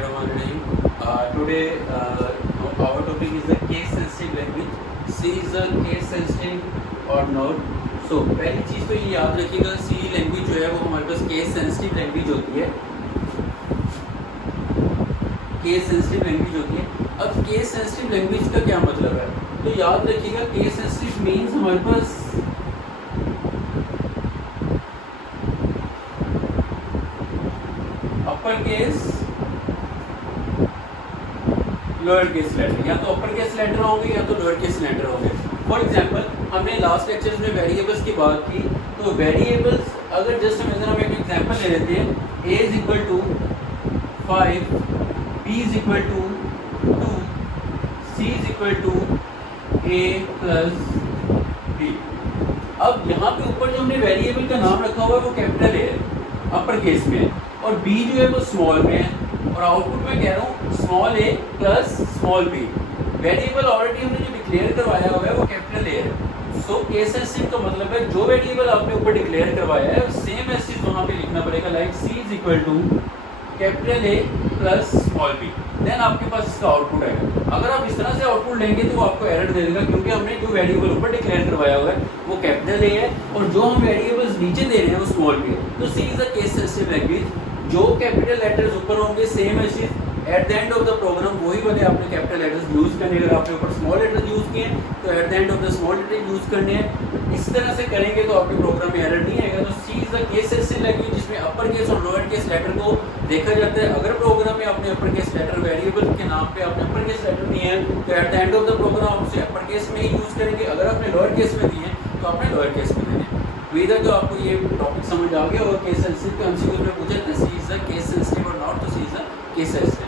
Bismillahirrahmanirrahim. Today our topic is the case sensitive language. C is the case sensitive or not. So पहली चीज़ तो ये याद रखिएगा, C language जो है वो हमारे पास केस सेंसिटिव लैंग्वेज होती है। केस सेंसिटिव लैंग्वेज होती है। अब केस सेंसिटिव लैंग्वेज का क्या मतलब है, तो याद रखिएगा केस सेंसिटिव मीन्स हमारे पास upper case lower case letter, या तो अपर केस लेटर होंगे या तो लोअर केस लेटर होंगे। फॉर एग्जांपल हमने लास्ट लेक्चर्स में वेरिएबल्स की बात की, तो वेरिएबल्स अगर जस्ट हम एक एग्जांपल ले लेते हैं, a is equal to 5, b is equal to 2, c is equal to a plus b। अब यहाँ पे ऊपर जो हमने वेरिएबल का नाम रखा हुआ है वो कैपिटल ए है, अपर केस में है, और b जो है वो स्मॉल में है, और आउटपुट में कह रहा हूँ small a plus small b। Variable already हमने जो डिक्लेयर करवाया हुआ है वो कैपिटल ए है। सो केस सेंसिटिव का मतलब है जो वेरिएबल आपने ऊपर डिक्लेयर करवाया है सेम ऐसी वहाँ पे लिखना पड़ेगा, like c is equal to capital A plus small b, then आपके पास इसका आउटपुट आएगा। अगर आप इस तरह से आउटपुट लेंगे तो वो आपको एरर दे देगा, क्योंकि हमने जो वेरिएबल ऊपर डिक्लेयर करवाया हुआ है वो कैपिटल ए है और जो हम वेरिएबल्स नीचे दे रहे हैं वो स्मॉल b है। तो c is a case sensitive language, जो कैपिटल लेटर्स ऊपर होंगे सेम ऐसी at the end of the program वही वाले आपने कैपिटल लेटर्स यूज करने। अगर आपने ऊपर स्मॉल लेटर्स यूज किए हैं तो at the end of the small letter use करने हैं। इस तरह से करेंगे तो आपके प्रोग्राम में एरर नहीं आएगा। तो C is the case sensitive language जिसमें अपर केस और लोअर केस लेटर को देखा जाता है। अगर प्रोग्राम में आपने अपर केस लेटर वेरिएबल के नाम पे आपने अपर केस लेटर दिए हैं तो at the end of the program आप उसे अपर केस में ही यूज करेंगे। अगर आपने लोअर केस में दिए हैं तो आपने लोअर केस में देने। वेदर तो आपको ये टॉपिक समझ आ गया और केस सेंसिटिव का एमसीक्यू में पूछा था सी इज द केस सेंसिटिव और नॉट, तो C is the case sensitive.